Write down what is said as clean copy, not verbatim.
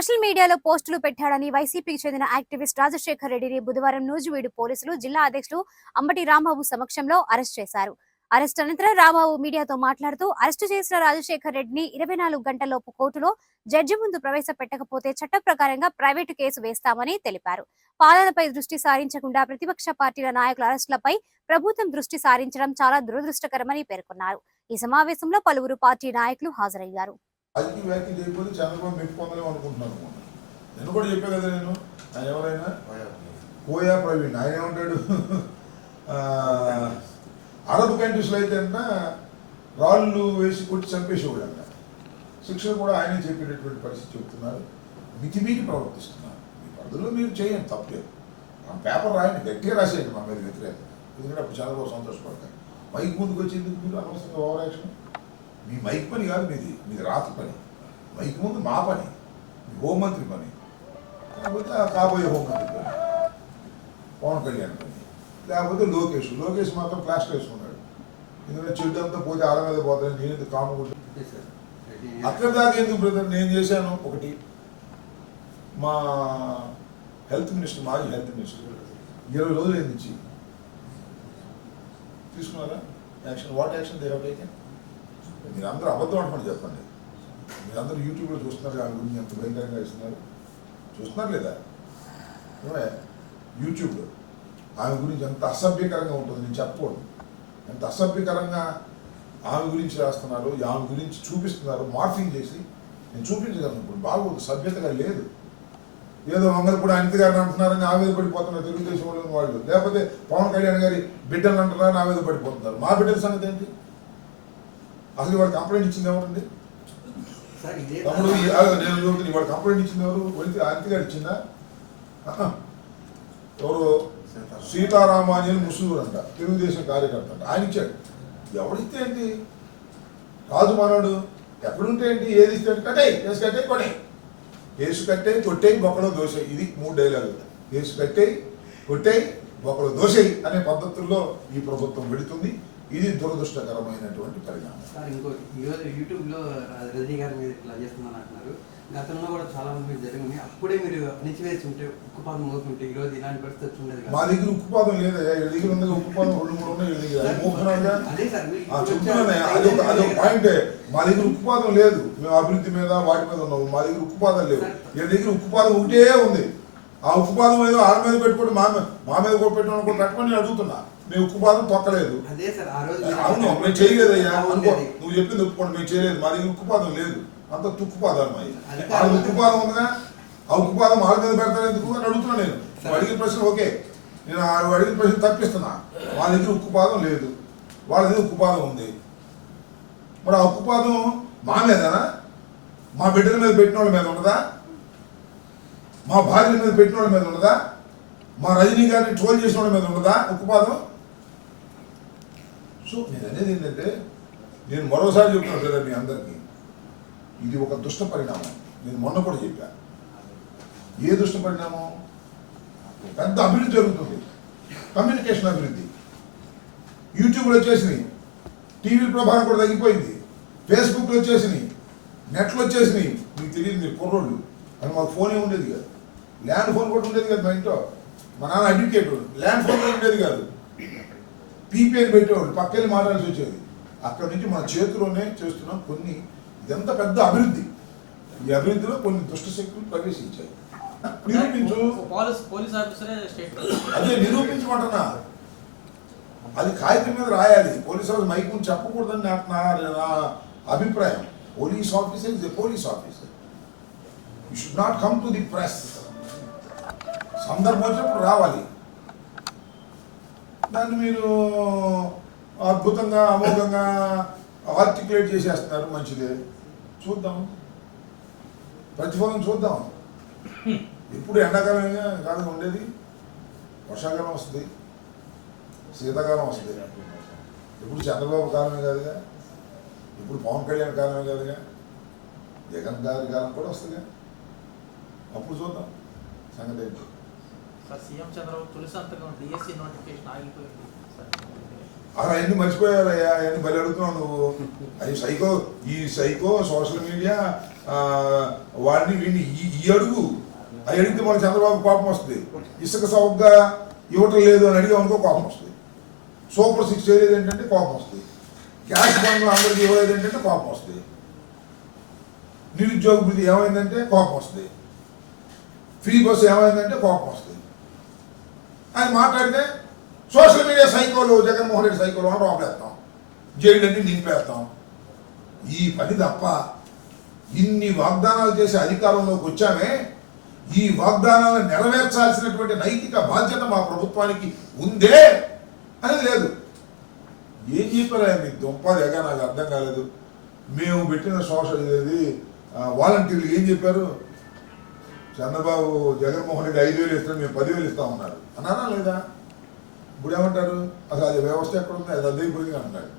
Social మీడియాలో పోస్టులు పెట్టాడని వైసీపీకి చెందిన యాక్టివిస్ట్ రాజశేఖర్ రెడ్డిని బుధవారం నూజివీడు పోలీసులు జిల్లా అధ్యక్షుడు అంబటి రాంబాబు సమక్షంలో అరెస్ట్ చేశారు. అరెస్ట్ అనంతరం రాంబాబు మీడియాతో మాట్లాడుతూ అరెస్టు చేసిన రాజశేఖర్ రెడ్డిని 24 గంటల్లోపు కోర్టులో జడ్జి ముందు ప్రవేశపెట్టకపోతే చట్ట ప్రకారంగా ప్రైవేటు కేసు వేస్తామని తెలిపారు. పాలనపై దృష్టి సారించకుండా ప్రతిపక్ష పార్టీల నాయకుల అరెస్టులపై ప్రభుత్వం దృష్టి సారించడం చాలా దురదృష్టకరమని పేర్కొన్నారు. ఈ సమావేశంలో పలువురు పార్టీ నాయకులు హాజరయ్యారు. రాజకీయ వ్యాఖ్యలు చేయకపోతే చంద్రబాబు మెప్పు పొందలేము అనుకుంటున్నాను. నేను కూడా చెప్పే కదా, నేను ఆయన ఎవరైనా కోయా ప్రవీణ్ ఆయన ఏమంటాడు, అరబ్ కంట్రీస్లో అయితే అంట రాళ్ళు వేసి కొట్టి చంపేసేవాడు అంట. శిక్షణ కూడా ఆయనే చెప్పేటటువంటి పరిస్థితి చెబుతున్నారు. మితిమీరి ప్రవర్తిస్తున్నారు. మీ పరిధిలో మీరు చేయండి, తప్పలేదు. మన పేపర్ రాయండి, గట్టిగా రాసేయండి మా మీద వ్యతిరేకం. ఎందుకంటే అప్పుడు చంద్రబాబు సంతోషపడతారు. మైక్ ముందుకు వచ్చేందుకు మీరు అనవసరంగా ఓవర్ యాక్షన్. మీ మైక్ పని కాదు, మీది రాత పని. మైక్ ముందు మా పని, మీ హోంమంత్రి పని, లేకపోతే కాబోయే హోంమంత్రి పని, పవన్ కళ్యాణ్ పని, లేకపోతే లోకేష్ మాత్రం ప్లాస్టర్ వేసుకున్నాడు. ఎందుకంటే చెడ్డంతా పోతే ఆడ మీద పోతాను, నేను ఎందుకు కామకూడదు. అక్కడ దాకా ఎందుకు బ్రదర్, నేను చేశాను ఒకటి. మా హెల్త్ మినిస్టర్, మాజీ హెల్త్ మినిస్టర్ 20 రోజులు ఏంది తీసుకున్నారా action? What action they have taken? మీరు అందరూ అబద్ధం అనుకోండి, చెప్పండి. మీరందరూ యూట్యూబ్లో చూస్తున్నారు, ఆమె గురించి ఎంత భయంకరంగా ఇస్తున్నారు, చూస్తున్నారు లేదా? యూట్యూబ్లో ఆమె గురించి ఎంత అసభ్యకరంగా ఉంటుంది, నేను చెప్పకూడదు. ఎంత అసభ్యకరంగా ఆమె గురించి రాస్తున్నారు, ఆమె గురించి చూపిస్తున్నారు, మార్ఫింగ్ చేసి. నేను చూపించగలను, ఇప్పుడు బాగోదు, సభ్యతగా లేదు. ఏదో మంగళపూడి అనిత గారిని అంటున్నారని ఆవేద పడిపోతున్నారు తెలుగుదేశం వాళ్ళు, లేకపోతే పవన్ కళ్యాణ్ గారి బిడ్డలు అంటున్నారని ఆవేద పడిపోతున్నారు. మా బిడ్డల సంగతి ఏంటి? అసలు వాడు కంప్లైంట్ ఇచ్చింది ఎవరండి? తమ్ముడు నేను చూపుతుంది, వాడు కంప్లైంట్ ఇచ్చింది ఎవరు? అనిత గారు ఇచ్చిందా? ఎవరు? సీతారామాంజలి ముసూరు అంట, తెలుగుదేశం కార్యకర్త అంట, ఆయన ఇచ్చాడు. ఎవడిస్తే ఏంటి? రాజు మనోడు ఎక్కడుంటే ఏంటి, ఏది ఇస్తే కట్టే కేసు కట్టే కొనే, కేసు కట్టే కొట్టేయి బొక్కలో దోసేయి. ఇది 3 డైలాగులు. కేసు కట్టేయి, కొట్టేయి, బొక్కలో దోసేయి అనే పద్ధతుల్లో ఈ ప్రభుత్వం వెళుతుంది. ఇది దురదృష్టకరమైనటువంటి పరిణామం. సార్ ఇంకోటి, ఈరోజు యూట్యూబ్లో రజనీ గారి మీద ఇట్లా చేస్తున్నాను అంటున్నారు. గతంలో కూడా చాలా మంది మీరు జరిగింది. అప్పుడే మీరు అణిచివేసి ఉంటే, ఉక్కుపాదం మోకుంటే ఈరోజు ఇలాంటి పరిస్థితి ఉండేది. మా దగ్గర ఉక్కుపాదం లేదయ్యా, వీళ్ళ దగ్గర ఉంది ఉక్కుపాదం 2-3 ఉన్నాయి. అదొక పాయింటే. మా దగ్గర ఉక్కుపాదం లేదు, మేము అభివృద్ధి మీద వాటి మీద ఉన్నాము. మా దగ్గర ఉక్కుపాదం లేవు. వీళ్ళ దగ్గర ఉక్కుపాదం ఒకటే ఉంది. ఆ ఉక్కుపాదం ఏదో ఆడ మీద పెట్టుకుంటే మా మీద కూడా పెట్టుకోవడం కూడా కట్టుకొని అడుగుతున్నా. మేము ఉక్కుపాదం తొక్కలేదు. అవును, మేము చేయలేదయ్యా అనుకో, నువ్వు చెప్పింది ఒప్పుకోండి, మేము చేయలేదు. మా దగ్గర ఉక్కుపాదం లేదు, అంత తుక్కుపాదం. వాళ్ళ ఉక్కుపాదం ఉందిగా, ఆ ఉక్కుపాదం వాళ్ళ మీద పెడతారు ఎందుకు అని అడుగుతున్నా. నేను అడిగిన ప్రశ్న ఓకే, నేను అడిగిన ప్రశ్న తప్పిస్తున్నా. మా దగ్గర ఉక్కుపాదం లేదు, వాళ్ళ దగ్గర ఉక్కుపాదం ఉంది. మరి ఆ ఉక్కుపాదం మా మీదనా? మా బిడ్డల మీద పెట్టిన వాళ్ళ మీద ఉండదా? మా భార్యల మీద పెట్టిన వాళ్ళ మీద ఉండదా? మా రజనీ గారిని ట్రోల్ చేసిన వాళ్ళ మీద ఉండదా ఉక్కుపాదం? సో నేను అనేది ఏంటంటే, నేను మరోసారి చెప్తున్నాను కదా మీ అందరికీ, ఇది ఒక దుష్ట పరిణామం. నేను మొన్న కూడా చెప్పాను. ఏ దుష్ట పరిణామం? పెద్ద అభివృద్ధి జరుగుతుంది, కమ్యూనికేషన్ అభివృద్ధి. యూట్యూబ్లో వచ్చేసినాయి, టీవీ ప్రభావం కూడా తగ్గిపోయింది, ఫేస్బుక్లో వచ్చేసినాయి, నెట్లో వచ్చేసినాయి. మీకు తెలియదు, మీరు కుర్రోళ్ళు అని. మాకు ఫోన్ ఏమి ఉండేది కాదు, ల్యాండ్ ఫోన్ కూడా ఉండేది కాదు. మా ఇంట్లో మా నాన్న అడ్వకేట్, ల్యాండ్ ఫోన్ కూడా ఉండేది కాదు. పీపీఎల్ పెట్టేవాళ్ళు, పక్కన మాట్లాడాల్సి వచ్చేది. అక్కడి నుంచి మన చేతిలోనే చేస్తున్నాం కొన్ని. ఇదంతా పెద్ద అభివృద్ధి. ఈ అభివృద్ధిలో కొన్ని దుష్ట శక్తులు ప్రవేశించాయి. నిరూపించు, అదే నిరూపించమంటున్నా. అది కాగితం మీద రాయాలి. పోలీసు వాళ్ళు మైక్ ముందు చెప్పకూడదని నా అభిప్రాయం. Police officer is a police officer. You should not come to the press. సందర్భం వచ్చినప్పుడు రావాలి. దాన్ని మీరు అద్భుతంగా అమోఘంగా ఆర్టికులేట్ చేసేస్తున్నారు. మంచిదే, చూద్దాం, ప్రతిఫలం చూద్దాం. ఇప్పుడు ఎండాకాలమే కాదు ఉండేది, వర్షాకాలం వస్తుంది, శీతాకాలం వస్తుంది. ఇప్పుడు చంద్రబాబు కాలమే కాదుగా, ఇప్పుడు పవన్ కళ్యాణ్ కాలమే కాదుగా, జగన్ గారి కాలం కూడా వస్తుందిగా. అప్పుడు చూద్దాం సంగతి ఏంటి. సీఎం చంద్రబాబు తొలి సంతకం డిఎస్సి నోటిఫికేషన్ ఆగిపోయింది. అవన్నీ మర్చిపోయారయ్యా, అవన్నీ బలి అడుగుతున్నావు నువ్వు. అవి సైకో, ఈ సైకో సోషల్ మీడియా వాడిని వీడిని ఈ అడుగు ఆ అడిగితే మన చంద్రబాబు కోపం వస్తుంది. ఇసుక సౌగ్గా ఇవ్వటం లేదు అని అడిగా అనుకో కోపం వస్తుంది. సూపర్ 6 చేయలేదు ఏంటంటే కోపం వస్తుంది. క్యాష్ బండ్లు అందరికీ ఇవ్వలేదు ఏంటంటే కోపం వస్తుంది. నిరుద్యోగ వృద్ధి ఏమైందంటే కోపం వస్తుంది. ఫ్రీ బస్సు ఏమైందంటే కోపం వస్తుంది. ఆయన మాట్లాడితే సోషల్ మీడియా సైకోలు, జగన్మోహన్ రెడ్డి సైకోలు అని రోపేస్తాం, జైళ్ళన్నీ నింపేస్తాం. ఈ పని తప్ప ఇన్ని వాగ్దానాలు చేసి అధికారంలోకి వచ్చామే, ఈ వాగ్దానాలను నెరవేర్చాల్సినటువంటి నైతిక బాధ్యత మా ప్రభుత్వానికి ఉందే అనేది లేదు. ఏం చెప్పారా మీకు దుంపదేగా నాకు అర్థం కాలేదు. మేము పెట్టిన సోషల్ ఇది వాలంటీర్లు ఏం చెప్పారు? చంద్రబాబు జగన్మోహన్ రెడ్డి 5,000 ఇస్తాం, మేము 10,000 ఇస్తామన్నారు అన్నారా లేదా? ఇప్పుడు ఏమంటారు? అసలు అది వ్యవస్థ ఎక్కడ ఉంది, అది అద్దైపోయింది అంటున్నారు.